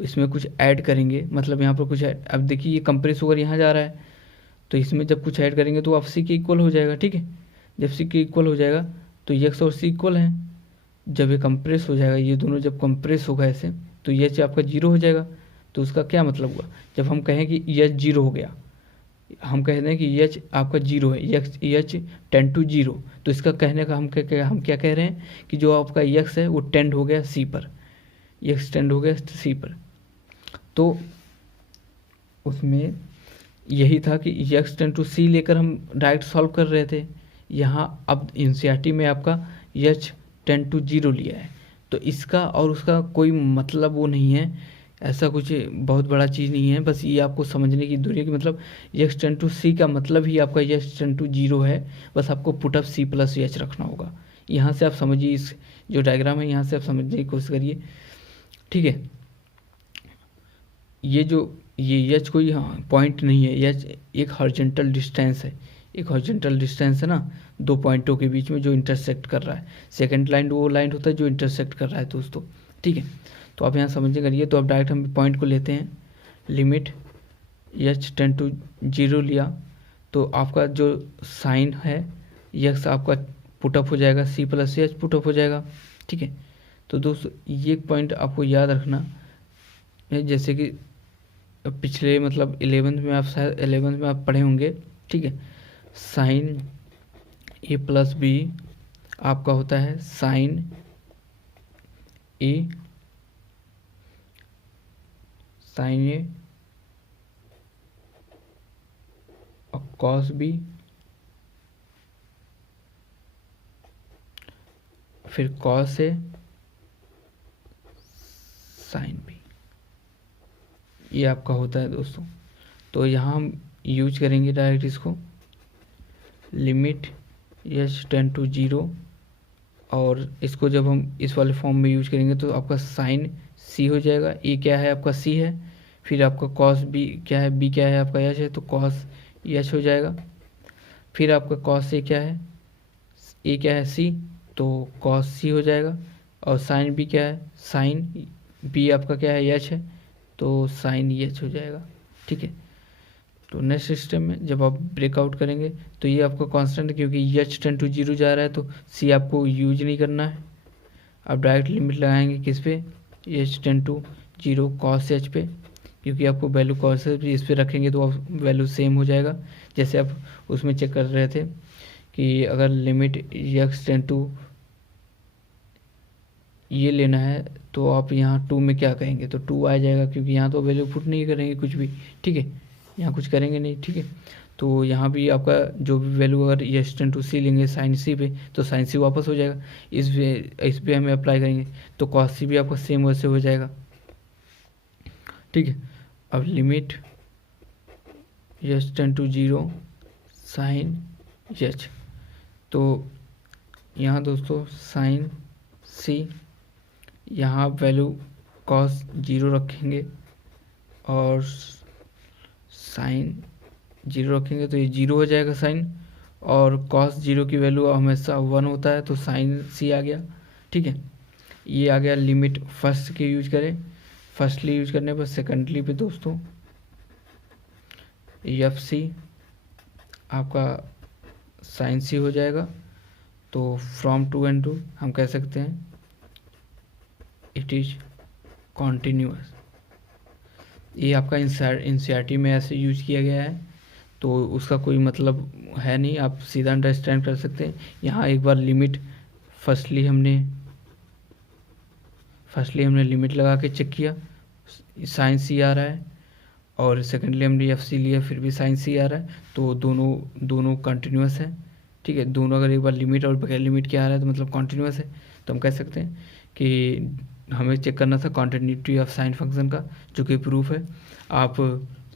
इसमें कुछ ऐड करेंगे, मतलब यहाँ पर कुछ अब देखिए ये कंप्रेस होकर यहाँ जा रहा है, तो इसमें जब कुछ ऐड करेंगे तो आप सी के इक्वल हो जाएगा, ठीक है, जब सी के इक्वल हो जाएगा तो एक्स और सी इक्वल हैं, जब ये कंप्रेस हो जाएगा, ये दोनों जब कंप्रेस होगा ऐसे, तो एच आपका जीरो हो जाएगा। तो उसका क्या मतलब हुआ, जब हम कहें कि एच जीरो हो गया, हम कह रहे हैं कि एच आपका जीरो है, एच टेंड टू जीरो, तो इसका कहने का हम क्या कह रहे हैं कि जो आपका एक्स है वो टेंड हो गया सी पर, एक्स टेंड हो गया सी पर। तो उसमें यही था कि एक्स टेंड टू सी लेकर हम डायरेक्ट सॉल्व कर रहे थे, यहाँ अब एनसीईआरटी में आपका एच टेंड टू जीरो लिया है, तो इसका और उसका कोई मतलब वो नहीं है, ऐसा कुछ बहुत बड़ा चीज़ नहीं है, बस ये आपको समझने की दूरी है कि मतलब एक्स टेंड टू सी का मतलब ही आपका एक्स टेंड टू जीरो है, बस आपको put up C plus H रखना होगा। यहाँ से आप समझिए, इस जो डायग्राम है यहाँ से आप समझने की कोशिश करिए, ठीक है। ये एच कोई पॉइंट नहीं है, एच एक हॉरिजॉन्टल डिस्टेंस है, एक हॉरिजॉन्टल डिस्टेंस है ना, दो पॉइंटों के बीच में जो इंटरसेक्ट कर रहा है। सेकंड लाइन वो लाइन होता है जो इंटरसेक्ट कर रहा है दोस्तों, ठीक है। तो आप यहाँ समझने करिए, तो अब डायरेक्ट हम पॉइंट को लेते हैं, limit H tend to zero लिया, तो आपका जो साइन है यक्स आपका पुटअप हो जाएगा, सी प्लस एच पुटअप हो जाएगा, ठीक है। तो दोस्तों ये पॉइंट आपको याद रखना है, जैसे कि पिछले मतलब 11th में आप शायद 11th में आप पढ़े होंगे, ठीक है, साइन ए प्लस बी आपका होता है साइन ए और कॉस बी, फिर कॉस ए साइन बी, ये आपका होता है दोस्तों। तो यहाँ हम यूज करेंगे डायरेक्ट इसको, limit H tend to zero, और इसको जब हम इस वाले फॉर्म में यूज करेंगे तो आपका साइन सी हो जाएगा, ए क्या है आपका सी है, फिर आपका कॉस बी क्या है, बी क्या है आपका एच है, तो कॉस एच हो जाएगा, फिर आपका कॉस ए क्या है, ए क्या है सी, तो कॉस सी हो जाएगा, और साइन बी क्या है, साइन बी आपका क्या है एच है, तो साइन एच हो जाएगा, ठीक है। तो नेक्स्ट स्टेप में जब आप ब्रेकआउट करेंगे तो ये आपका कांस्टेंट है, क्योंकि एच टेंड टू जीरो जा रहा है तो सी आपको यूज नहीं करना है। आप डायरेक्ट लिमिट लगाएंगे किस पे, H tend to zero cos H पे, क्योंकि आपको वैल्यू कॉस एच इस पे रखेंगे तो वैल्यू सेम हो जाएगा। जैसे आप उसमें चेक कर रहे थे कि अगर लिमिट एक्स टेंड टू ये लेना है तो आप यहाँ 2 में क्या कहेंगे, तो 2 आ जाएगा, क्योंकि यहाँ तो वैल्यू पुट नहीं करेंगे कुछ भी, ठीक है, यहाँ कुछ करेंगे नहीं, ठीक है। तो यहाँ भी आपका जो भी वैल्यू अगर एस टेन टू सी लेंगे साइन सी पे तो साइन सी वापस हो जाएगा, इस पे हमें अप्लाई करेंगे तो कॉस सी भी आपका सेम वैसे हो जाएगा, ठीक है। अब limit S tend to zero sine H, तो यहाँ दोस्तों साइन सी, यहाँ आप वैल्यू कॉस जीरो रखेंगे और साइन जीरो रखेंगे तो ये जीरो हो जाएगा साइन, और कॉस जीरो की वैल्यू हमेशा 1 होता है तो साइन सी आ गया, ठीक है। ये आ गया लिमिट फर्स्ट के यूज करें, फर्स्टली यूज करने पर सेकेंडली पे दोस्तों एफ सी आपका साइन सी हो जाएगा। तो फ्रॉम टू एंड टू हम कह सकते हैं इट इज कॉन्टिन्यूअस। ये आपका एनसीईआरटी में ऐसे यूज किया गया है तो उसका कोई मतलब है नहीं, आप सीधा अंडरस्टैंड कर सकते हैं। यहाँ एक बार लिमिट फर्स्टली हमने लिमिट लगा के चेक किया, साइन सी आ रहा है, और सेकेंडली हमने एफ सी लिया फिर भी साइन सी आ रहा है, तो दोनों कंटिन्यूस है, ठीक है। दोनों अगर एक बार लिमिट और बगैर लिमिट के आ रहा है तो मतलब कंटिन्यूस है, तो हम कह सकते हैं कि हमें चेक करना था कॉन्टिन्यूटी ऑफ साइन फंक्शन का, जो कि प्रूफ है। आप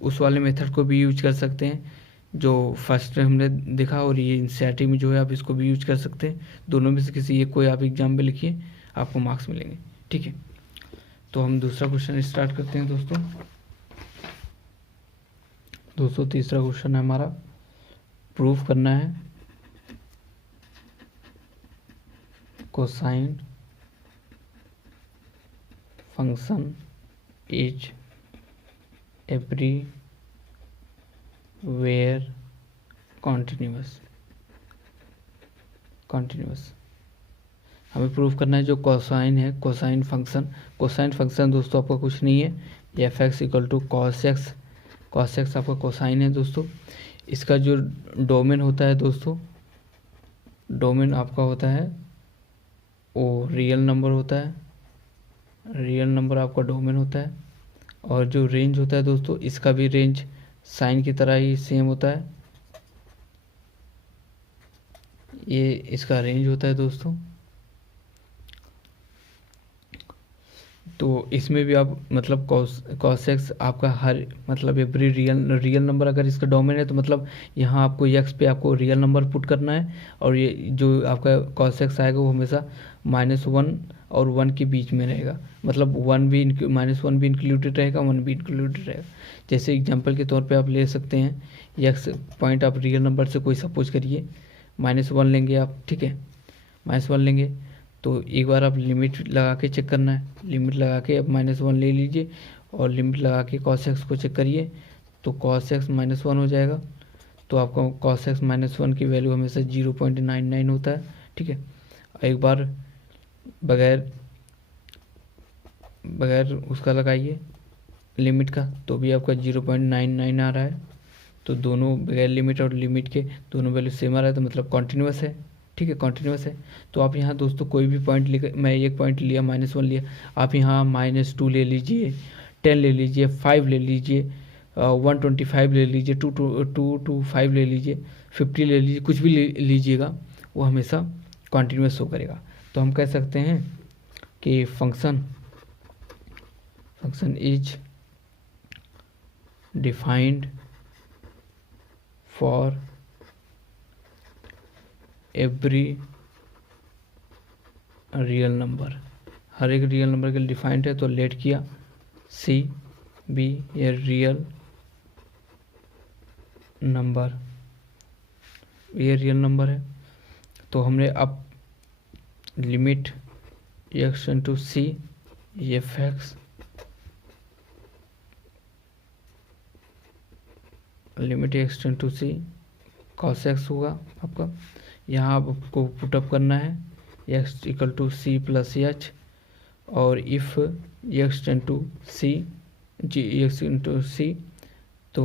उस वाले मेथड को भी यूज कर सकते हैं जो फर्स्ट हमने देखा, और ये एनसीईआरटी में जो है आप इसको भी यूज कर सकते हैं। दोनों में से किसी एक कोई आप एग्जाम में लिखिए, आपको मार्क्स मिलेंगे, ठीक है। तो हम दूसरा क्वेश्चन स्टार्ट करते हैं दोस्तों तीसरा क्वेश्चन है हमारा, प्रूफ करना है cosine function is everywhere continuous. हमें प्रूफ करना है जो कोसाइन है, कोसाइन फंक्शन दोस्तों आपका कुछ नहीं है, F X equal to cos X आपका कोसाइन है दोस्तों। इसका जो डोमेन होता है दोस्तों, डोमेन आपका होता है वो रियल नंबर होता है, रियल नंबर आपका डोमेन होता है। और जो रेंज होता है दोस्तों, इसका भी रेंज साइन की तरह ही सेम होता है, ये इसका रेंज होता है दोस्तों। तो इसमें भी आप मतलब कॉस एक्स आपका हर मतलब एवरी रियल नंबर अगर इसका डोमेन है तो मतलब यहाँ आपको एक्स पे आपको रियल नंबर पुट करना है, और ये जो आपका कॉस एक्स आएगा वो हमेशा -1 और 1 के बीच में रहेगा, मतलब -1 भी इंक्लूडेड रहेगा, 1 भी इंक्लूडेड रहेगा। जैसे एग्जांपल के तौर पे आप ले सकते हैं, एक्स पॉइंट आप रियल नंबर से कोई सपोज करिए -1 लेंगे आप, ठीक है, -1 लेंगे तो एक बार आप लिमिट लगा के चेक करना है, लिमिट लगा के अब -1 ले लीजिए और लिमिट लगा के कॉस एक्स को चेक करिए तो कॉस एक्स -1 हो जाएगा। तो आपका कॉस एक्स -1 की वैल्यू हमेशा 0.99 होता है, ठीक है। एक बार बगैर उसका लगाइए लिमिट का तो भी आपका 0.99 आ रहा है, तो दोनों बगैर लिमिट और लिमिट के दोनों वैल्यू सेम आ रहा है, तो मतलब कॉन्टिन्यूस है, ठीक है, कॉन्टिन्यूस है। तो आप यहाँ दोस्तों कोई भी पॉइंट लेकर, मैं एक पॉइंट लिया -1 लिया, आप यहाँ -2 ले लीजिए, 10 ले लीजिए, 5 ले लीजिए, 125 ले लीजिए, 225 ले लीजिए, 50 ले लीजिए, कुछ भी लीजिएगा वो हमेशा कॉन्टिन्यूस शो करेगा। तो हम कह सकते हैं कि function is defined for every real number, हर एक रियल नंबर के लिए डिफाइंड है। तो लेट किया सी बी ये रियल नंबर, ये रियल नंबर है। तो हमने अब limit X into C F X limit X tend to C cos X होगा आपका। यहाँ आपको पुटअप करना है X equal to C plus H, और if X tend to C G X into C तो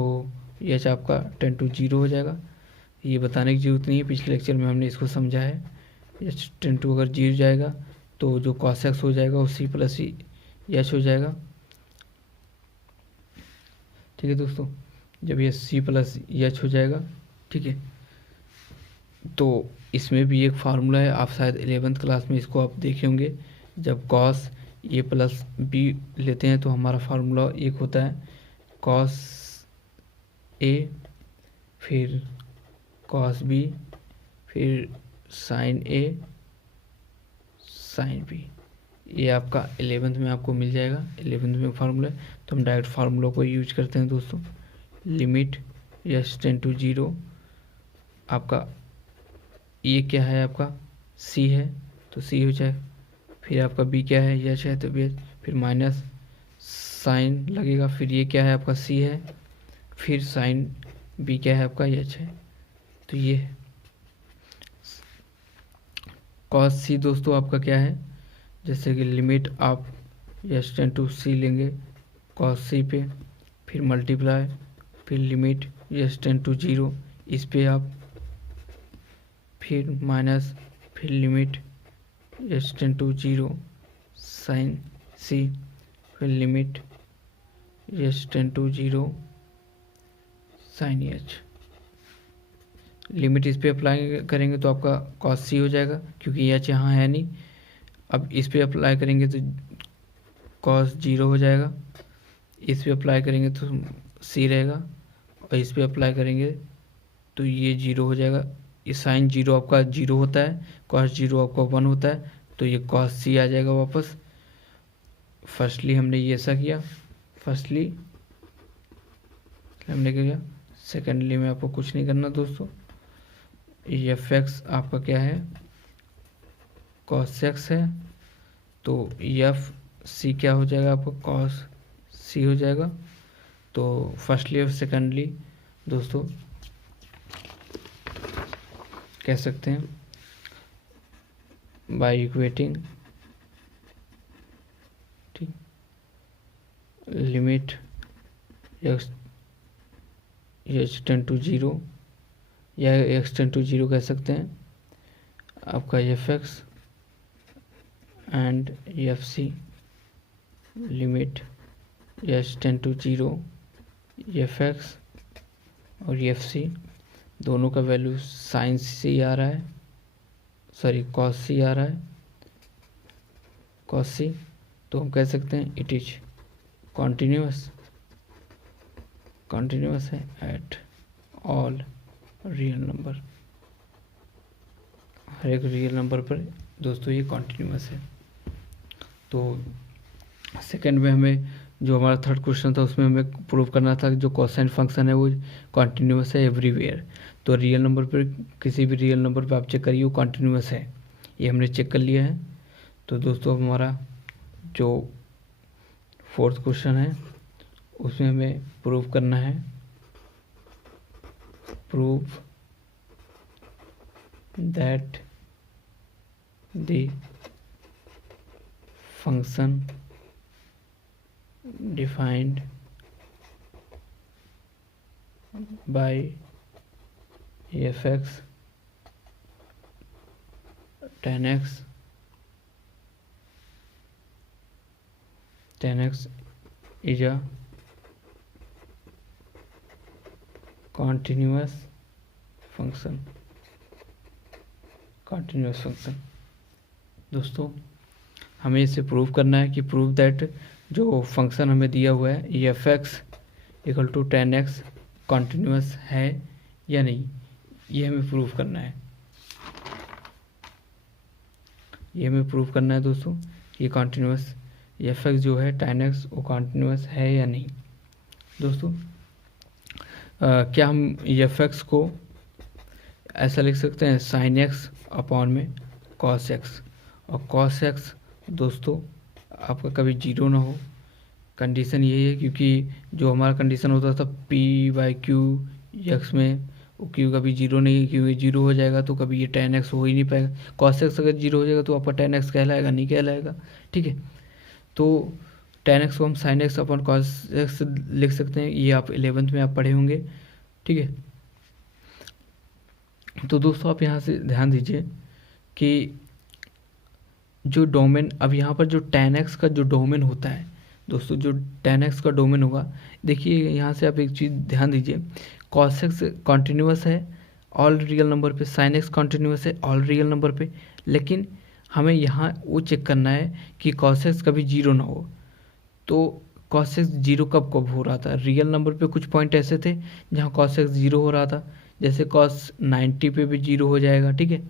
एच आपका टेंड टू जीरो हो जाएगा। ये बताने की ज़रूरत नहीं है, पिछले लेक्चर में हमने इसको समझा है। एच टेंड टू अगर जीरो जाएगा तो जो कॉस एक्स हो जाएगा वो सी प्लस एच हो जाएगा। ठीक है दोस्तों, जब ये सी प्लस एच हो जाएगा, ठीक है, तो इसमें भी एक फार्मूला है, आप शायद 11th क्लास में इसको आप देखे होंगे। जब कॉस ए प्लस बी लेते हैं तो हमारा फार्मूला एक होता है कॉस ए, फिर कॉस बी, फिर साइन ए, साइन बी। ये आपका 11th में आपको मिल जाएगा, 11th में फार्मूला है। तो हम डायरेक्ट फार्मूला को यूज करते हैं दोस्तों। Limit H tend to zero, आपका ये क्या है, आपका सी है तो सी हो जाए, फिर आपका बी क्या है, एच है तो बी, फिर माइनस साइन लगेगा, फिर ये क्या है आपका सी है, फिर साइन बी क्या है आपका एच है, तो ये है कॉस सी। दोस्तों आपका क्या है, जैसे कि लिमिट आप एच टेंड टू सी लेंगे कॉस सी पे, फिर मल्टीप्लाई, फिर limit H tend to zero इस पे आप, फिर माइनस, फिर limit H tend to zero sine C, फिर limit H tend to zero sine H. Limit इस पे अप्लाई करेंगे तो आपका कॉस सी हो जाएगा, क्योंकि एच यहाँ है नहीं। अब इस पे अप्लाई करेंगे तो कॉस जीरो हो जाएगा, इस पे अप्लाई करेंगे तो सी रहेगा, और इस पे अप्लाई करेंगे तो ये जीरो हो जाएगा। ये साइन जीरो आपका जीरो होता है, कॉस जीरो आपका 1 होता है, तो ये कॉस सी आ जाएगा वापस। फर्स्टली हमने ये ऐसा किया, फर्स्टली हमने क्या किया, सेकेंडली में आपको कुछ नहीं करना दोस्तों। एफ एक्स आपका क्या है, कॉस एक्स है, तो एफ सी क्या हो जाएगा आपका, कॉस सी हो जाएगा। तो फर्स्टली और सेकेंडली दोस्तों कह सकते हैं बाय इक्वेटिंग, ठीक, limit X H tend to zero या एक्स टेंड टू जीरो कह सकते हैं, आपका F X and F C, limit H tend to zero F X और एफ सी दोनों का वैल्यू साइन सी आ रहा है, सॉरी कॉस सी आ रहा है, कॉस सी। तो हम कह सकते हैं इट इज कॉन्टिन्यूअस, कॉन्टिन्यूअस है एट ऑल रियल नंबर, हर एक रियल नंबर पर दोस्तों ये कॉन्टिन्यूअस है। तो सेकंड में हमें जो हमारा थर्ड क्वेश्चन था उसमें हमें प्रूव करना था कि जो कोसाइन फंक्शन है वो कॉन्टिन्यूअस है एवरीवेयर। तो रियल नंबर पर, किसी भी रियल नंबर पर आप चेक करिए वो कॉन्टिन्यूअस है, ये हमने चेक कर लिया है। तो दोस्तों हमारा जो फोर्थ क्वेश्चन है उसमें हमें प्रूव करना है, prove that the function defined by fx tan x is a continuous function, continuous function। दोस्तों हमें इसे प्रूव करना है कि प्रूव दैट जो फंक्शन हमें दिया हुआ है ये F X equal to tan X continuous है या नहीं, ये हमें प्रूव करना है, ये हमें प्रूव करना है दोस्तों। ये कॉन्टिन्यूस एफ एक्स जो है टेन एक्स वो कॉन्टिन्यूस है या नहीं। दोस्तों क्या हम एफ एक्स को ऐसा लिख सकते हैं साइन एक्स अपॉन में कॉस एक्स, और कॉस एक्स दोस्तों आपका कभी जीरो ना हो, कंडीशन यही है, क्योंकि जो हमारा कंडीशन होता था पी बाई क्यू यक्स में क्यों कभी जीरो नहीं, क्यों ये जीरो हो जाएगा तो कभी ये टेन एक्स हो ही नहीं पाएगा। कॉस एक्स अगर जीरो हो जाएगा तो आपका टेन एक्स कहलाएगा, नहीं कहलाएगा। ठीक है, तो टेन एक्स को हम sine x upon cos x लिख सकते हैं, ये आप 11th में आप पढ़े होंगे। ठीक है, तो दोस्तों आप यहाँ से ध्यान दीजिए कि जो डोमेन, अब यहाँ पर जो टेन एक्स का जो डोमेन होता है दोस्तों, जो टेन एक्स का डोमेन होगा, देखिए यहाँ से आप एक चीज़ ध्यान दीजिए, कॉस एक्स कॉन्टिन्यूस है ऑल रियल नंबर पे, साइन एक्स कॉन्टिन्यूस है ऑल रियल नंबर पे, लेकिन हमें यहाँ वो चेक करना है कि कॉस एक्स कभी जीरो ना हो। तो कॉस एक्स जीरो कब कब हो रहा था, रियल नंबर पे कुछ पॉइंट ऐसे थे जहाँ कॉस एक्स जीरो हो रहा था, जैसे कॉस 90 पे भी जीरो हो जाएगा। ठीक है,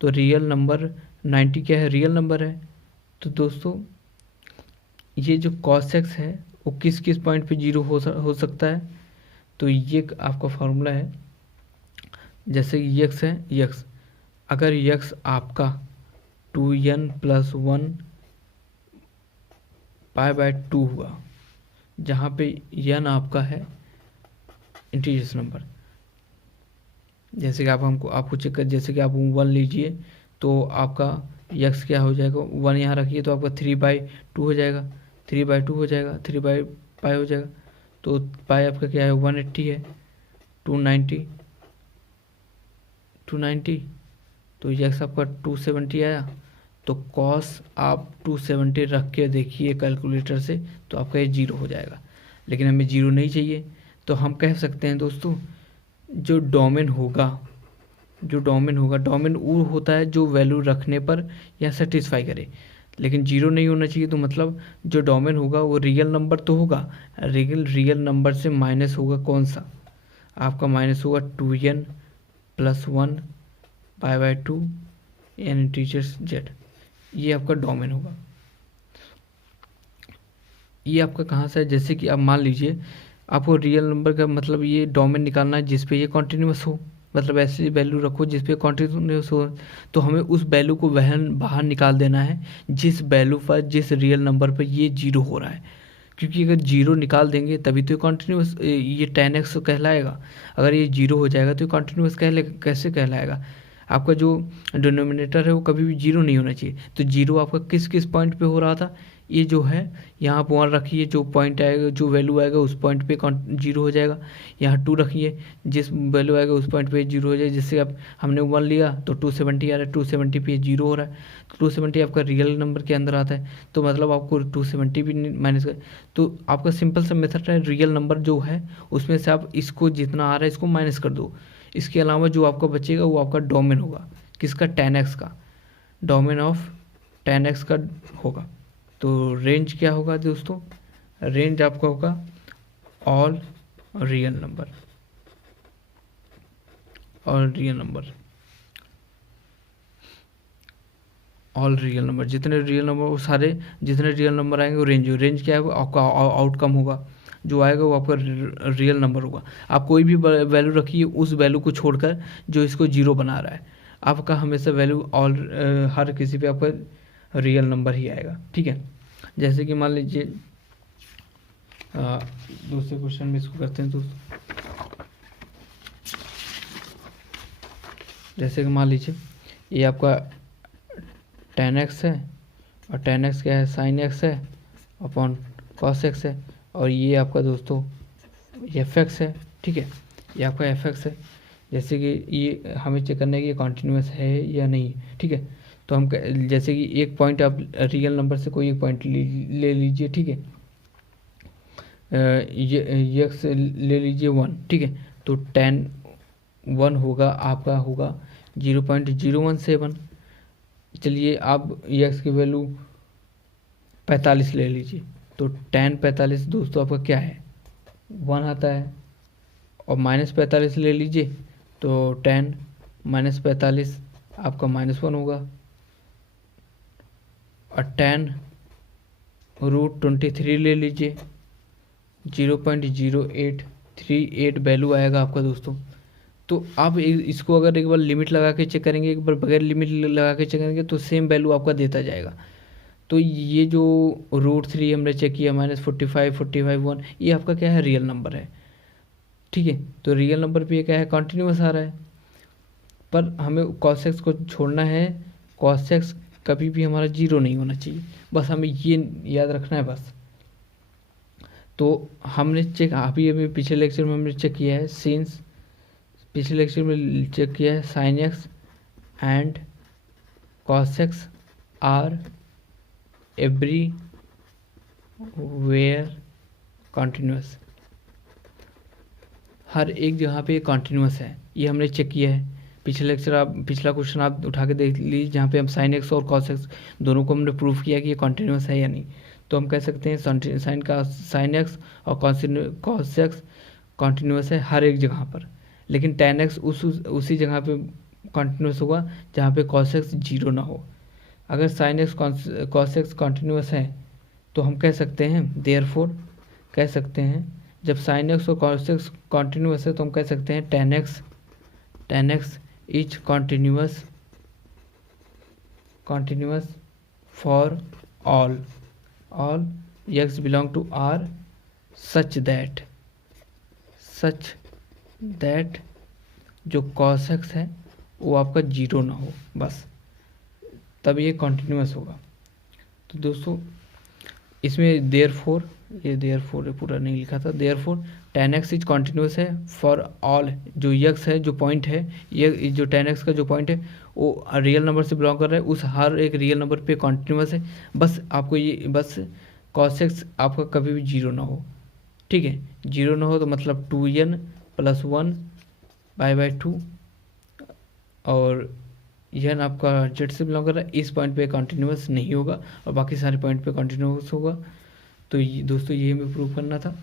तो रियल नंबर 90 क्या है, रियल नंबर है। तो दोस्तों ये जो कॉस एक्स है वो किस किस पॉइंट पे जीरो हो सकता है, तो ये आपका फॉर्मूला है। जैसे यक्स है, यक्स अगर यक्स आपका 2n+1 π/2 हुआ, जहाँ पे n आपका है इंटीजर्स नंबर, जैसे कि आपको चेक कर, जैसे कि आप 1 लीजिए तो आपका यक्स क्या हो जाएगा, 1 यहाँ रखिए तो आपका 3/2 हो जाएगा, 3/2 हो जाएगा, 3/π हो जाएगा। तो पाई आपका क्या है, 180 है, 290 तो यक्स आपका 270 आया। तो कॉस आप 270 रख के देखिए कैलकुलेटर से, तो आपका ये जीरो हो जाएगा, लेकिन हमें जीरो नहीं चाहिए। तो हम कह सकते हैं दोस्तों, जो डोमेन होगा, डोमेन वो होता है जो वैल्यू रखने पर या सेटिस्फाई करे, लेकिन जीरो नहीं होना चाहिए। तो मतलब जो डोमेन होगा वो रियल नंबर तो होगा, रियल नंबर से माइनस होगा कौन सा, आपका माइनस होगा 2n+1 π/2 n इंटीजर्स z, ये आपका डोमेन होगा। ये आपका कहाँ से है, जैसे कि आप मान लीजिए आपको रियल नंबर का मतलब ये डोमेन निकालना है जिस पे ये कॉन्टिन्यूस हो, मतलब ऐसी वैल्यू रखो जिस पे कॉन्टिन्यूस हो, तो हमें उस वैल्यू को बाहर निकाल देना है जिस वैल्यू पर, जिस रियल नंबर पर ये जीरो हो रहा है। क्योंकि अगर जीरो निकाल देंगे तभी तो कॉन्टिन्यूस ये 10x कहलाएगा, अगर ये जीरो हो जाएगा तो कॉन्टिन्यूस कैसे कहलाएगा। आपका जो डिनोमिनेटर है वो कभी भी जीरो नहीं होना चाहिए। तो जीरो आपका किस किस पॉइंट पे हो रहा था, ये जो है यहाँ पर 1 रखिए, जो पॉइंट आएगा, जो वैल्यू आएगा उस पॉइंट पे जीरो हो जाएगा। यहाँ 2 रखिए, जिस वैल्यू आएगा उस पॉइंट पे जीरो हो जाएगा। जैसे अब हमने 1 लिया तो 270 आ रहा है, 270 पे जीरो हो रहा है, तो 270 आपका रियल नंबर के अंदर आता है, तो मतलब आपको 270 भी माइनस कर, तो आपका सिंपल सा मेथड है, रियल नंबर जो है उसमें से आप इसको जितना आ रहा है इसको माइनस कर दो। इसके अलावा जो आपका बचेगा वो आपका डोमेन होगा, किसका, 10x का, डोमेन ऑफ 10x का होगा। तो रेंज क्या होगा दोस्तों, रेंज आपका होगा all real number, all real number, all real number, जितने रियल नंबर वो सारे जितने रियल नंबर आएंगे वो रेंज, क्या है आपका आउटकम होगा, जो आएगा वो आपका रियल नंबर होगा। आप कोई भी वैल्यू रखिए उस वैल्यू को छोड़कर जो इसको जीरो बना रहा है, आपका हमेशा वैल्यू ऑल हर किसी पे आपका रियल नंबर ही आएगा। ठीक है, जैसे कि मान लीजिए दूसरे क्वेश्चन में इसको करते हैं दोस्तों। जैसे कि मान लीजिए ये आपका 10x है और 10x क्या है, साइन एक्स है अपॉन कॉस एक्स है, और ये आपका दोस्तों fx है। ठीक है, ये आपका fx है। जैसे कि ये हमें चेक करना है कि ये कॉन्टिन्यूस है या नहीं। ठीक है, तो हम जैसे कि एक पॉइंट आप रियल नंबर से कोई एक पॉइंट ले लीजिए। ठीक है, ये x ले लीजिए 1। ठीक है, तो 1 होगा आपका होगा 0.017। चलिए आप x की वैल्यू 45 ले लीजिए, तो 10 45 दोस्तों आपका क्या है, 1 आता है। और -45 ले लीजिए तो 10 - 45 आपका -1 होगा, और 10√23 ले लीजिए, 0.0838 वैल्यू आएगा आपका दोस्तों। तो आप इसको अगर एक बार लिमिट लगा के चेक करेंगे, एक बार बगैर लिमिट लगा के चेक करेंगे तो सेम वैल्यू आपका देता जाएगा। तो ये जो √3 हमने चेक किया -45 45 1, ये आपका क्या है, रियल नंबर है। ठीक है। तो रियल नंबर पे ये क्या है, कॉन्टिन्यूस आ रहा है, पर हमें cos x को छोड़ना है। cos x कभी भी हमारा जीरो नहीं होना चाहिए, बस हमें ये याद रखना है बस। तो हमने चेक अभी अभी पिछले लेक्चर में हमने चेक किया है सिंस, पिछले लेक्चर में चेक किया है sin x and cos x are everywhere continuous, हर एक जगह पे कॉन्टिन्यूस है, ये हमने चेक किया है। पिछले लेक्चर आप पिछला क्वेश्चन आप उठा के देख लीजिए, जहाँ पे हम sin x और cos x दोनों को हमने प्रूफ किया कि ये कॉन्टिन्यूस है या नहीं। तो हम कह सकते हैं sin x और cos x कॉन्टिन्यूस है हर एक जगह पर, लेकिन tan x उसी जगह पे कॉन्टिन्यूस होगा जहाँ पे cos x जीरो ना हो। अगर sin x cos x continuous है तो हम कह सकते हैं देयरफॉर, कह सकते हैं जब sin x और cos x कॉन्टिन्यूस है तो हम कह सकते हैं tan x is continuous for all x belong to R such that जो cos x है वो आपका जीरो ना हो, बस तब ये कॉन्टिन्यूस होगा। तो दोस्तों इसमें देयरफॉर, ये देयरफॉर पूरा नहीं लिखा था, therefore tan x is continuous है फॉर ऑल, जो x है जो पॉइंट है, ये जो tan x का जो पॉइंट है वो रियल नंबर से बिलोंग कर रहा है, उस हर एक रियल नंबर पे कॉन्टिन्यूस है। बस आपको ये बस cos x आपका कभी भी जीरो ना हो, ठीक है। जीरो ना हो तो मतलब 2n + 1/2 और यह आपका जेड से बिलोंग कर रहा है, इस पॉइंट पे कॉन्टिन्यूस नहीं होगा और बाकी सारे पॉइंट पे कॉन्टिन्यूस होगा। तो ये दोस्तों ये हमें प्रूव करना था,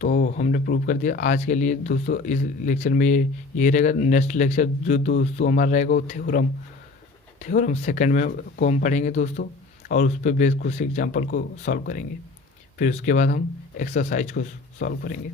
तो हमने प्रूव कर दिया। आज के लिए दोस्तों इस लेक्चर में ये रहेगा। नेक्स्ट लेक्चर जो दोस्तों हमारा रहेगा वो थ्योरम सेकंड में को हम पढ़ेंगे दोस्तों, और उस पर बेस कुछ एग्जाम्पल को सॉल्व करेंगे। फिर उसके बाद हम एक्सरसाइज को सॉल्व करेंगे।